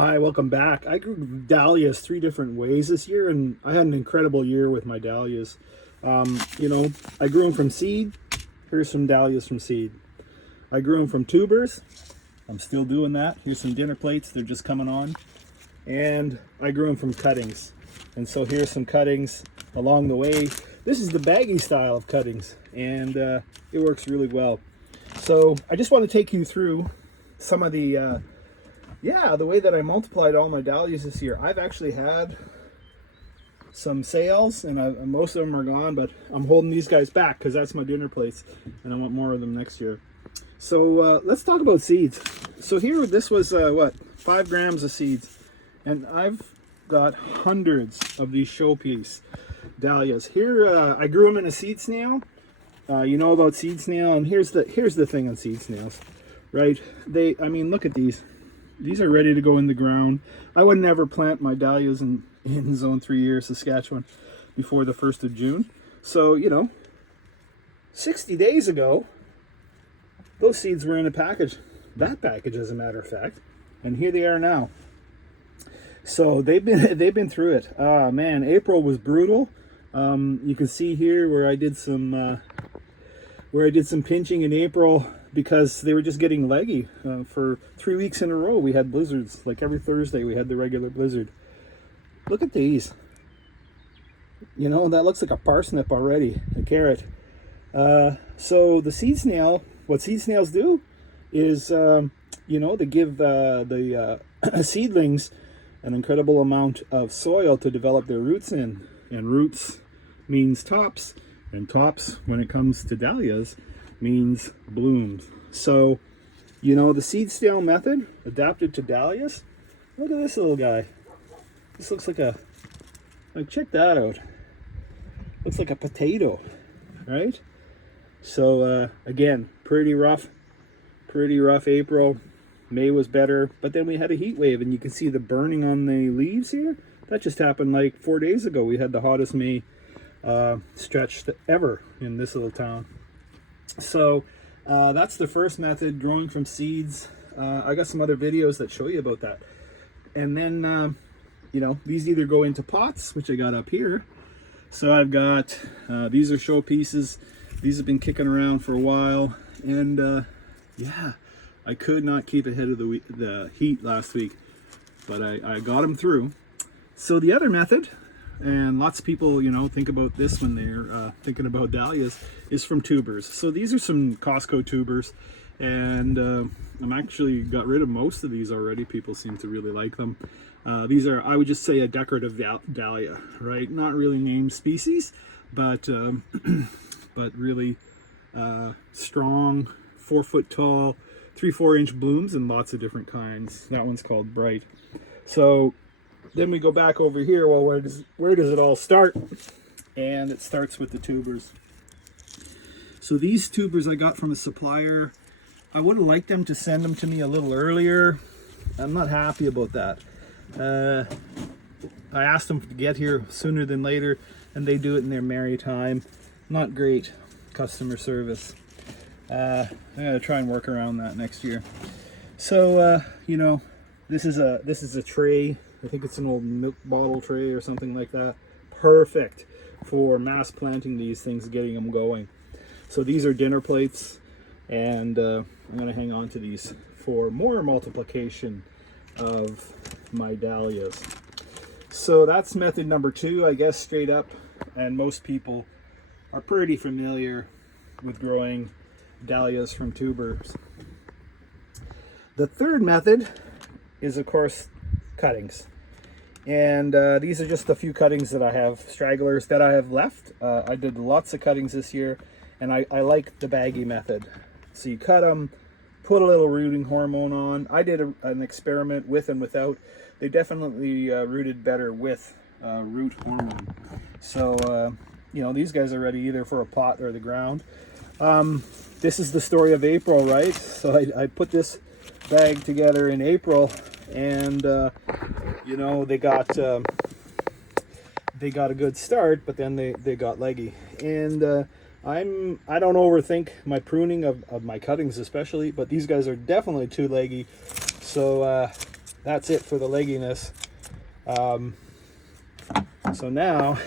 Hi, welcome back. I grew dahlias 3 different ways this year, and I had an incredible year with my dahlias. I grew them from seed. Here's some dahlias from seed. I grew them from tubers. I'm still doing that. Here's some dinner plates. They're just coming on. And I grew them from cuttings. And so here's some cuttings along the way. This is the baggy style of cuttings, and it works really well. So I just want to take you through some of the way that I multiplied all my dahlias this year. I've actually had some sales, and most of them are gone, but I'm holding these guys back because that's my dinner plates, and I want more of them next year. So let's talk about seeds. So here, this was 5 grams of seeds, and I've got hundreds of these showpiece dahlias. Here, I grew them in a seed snail. You know about seed snail, and here's the thing on seed snails, right? Look at these. These are ready to go in the ground. I would never plant my dahlias in zone 3 here, Saskatchewan, before the 1st of June. So, 60 days ago, those seeds were in a package. That package, as a matter of fact. And here they are now. So they've been through it. Ah, man, April was brutal. You can see here where I did some pinching in April, because they were just getting leggy. For 3 weeks in a row, we had blizzards. Like every Thursday, we had the regular blizzard. Look at these. That looks like a parsnip already, a carrot. So the seed snail, what seed snails do is, they give the seedlings an incredible amount of soil to develop their roots in. And roots means tops, and tops, when it comes to dahlias, means blooms. So, the seed snail method adapted to dahlias. Look at this little guy. This looks like check that out. Looks like a potato, right? So, again, pretty rough April. May was better, but then we had a heat wave, and you can see the burning on the leaves here. That just happened like 4 days ago. We had the hottest May stretch ever in this little town. So that's the first method, growing from seeds. I got some other videos that show you about that. And then, these either go into pots, which I got up here. So I've got, these are show pieces. These have been kicking around for a while. And I could not keep ahead of the heat last week, but I got them through. So the other method, and lots of people, think about this when they're thinking about dahlias, is from tubers. So these are some Costco tubers, and I'm actually got rid of most of these already. People seem to really like them. These are, I would just say, a decorative dahlia, right? Not really named species, but really strong, 4 foot tall, 3-4 inch blooms, and lots of different kinds. That one's called Bright. So then we go back over here. Well, where does it all start? And it starts with the tubers. So these tubers I got from a supplier. I would have liked them to send them to me a little earlier. I'm not happy about that. I asked them to get here sooner than later, and they do it in their merry time. Not great customer service. I gotta try and work around that next year. So this is a tray. I think it's an old milk bottle tray or something like that. Perfect for mass planting these things, getting them going. So these are dinner plates, and I'm going to hang on to these for more multiplication of my dahlias. So that's method number 2, I guess, straight up. And most people are pretty familiar with growing dahlias from tubers. The third method is, of course, cuttings. And these are just a few cuttings that I have, stragglers that I have left. I did lots of cuttings this year, and I like the baggy method. So you cut them, put a little rooting hormone on. I did an experiment with and without. They definitely rooted better with root hormone. So, these guys are ready either for a pot or the ground. This is the story of April, right? So I put this bag together in April, and they got a good start, but then they got leggy. And I don't overthink my pruning of my cuttings especially, but these guys are definitely too leggy. So that's it for the legginess. So now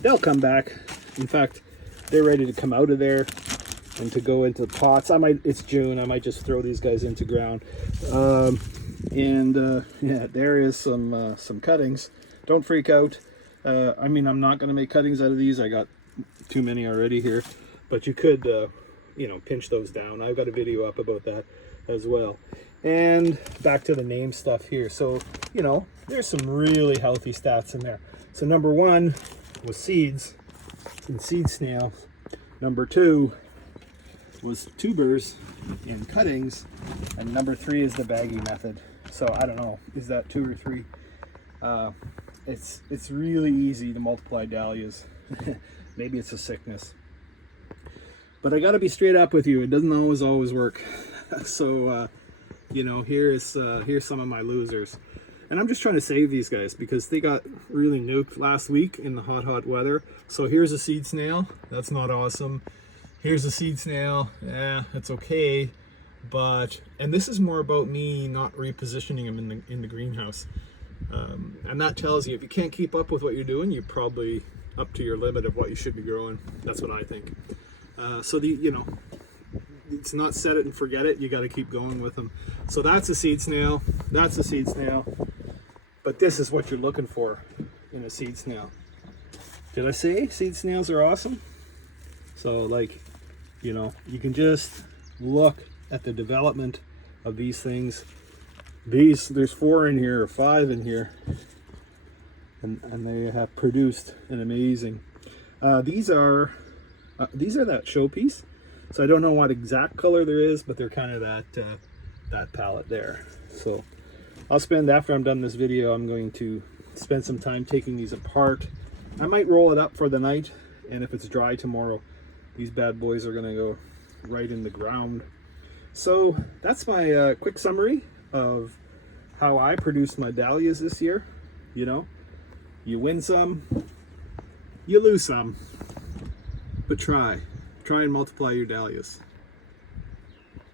they'll come back. In fact, they're ready to come out of there and to go into the pots. It's June, I might just throw these guys into ground. Yeah, there is some cuttings. Don't freak out. I mean, I'm not going to make cuttings out of these. I got too many already here, but you could you know, pinch those down. I've got a video up about that as well. And back to the name stuff here. So, you know, there's some really healthy stats in there. So number 1 was seeds and seed snails. Number 2 was tubers and cuttings, and number 3 is the baggy method. So I don't know, is that 2 or 3? It's really easy to multiply dahlias. Maybe it's a sickness, but I got to be straight up with you. It doesn't always work. So you know, here's some of my losers, and I'm just trying to save these guys because they got really nuked last week in the hot weather. So here's a seed snail. That's not awesome. Here's a seed snail. Yeah, it's okay, and this is more about me not repositioning them in the greenhouse. And that tells you if you can't keep up with what you're doing, you're probably up to your limit of what you should be growing. That's what I think. So you know, it's not set it and forget it. You got to keep going with them. So that's a seed snail. That's a seed snail. But this is what you're looking for in a seed snail. Did I say seed snails are awesome? So, like, you know, you can just look at the development of these things. There's 4 in here or 5 in here, and they have produced an amazing. These are that showpiece. So I don't know what exact color there is, but they're kind of that palette there. So after I'm done this video, I'm going to spend some time taking these apart. I might roll it up for the night, and if it's dry tomorrow, these bad boys are gonna go right in the ground. So that's my quick summary of how I produced my dahlias this year. You know, you win some, you lose some, but try and multiply your dahlias.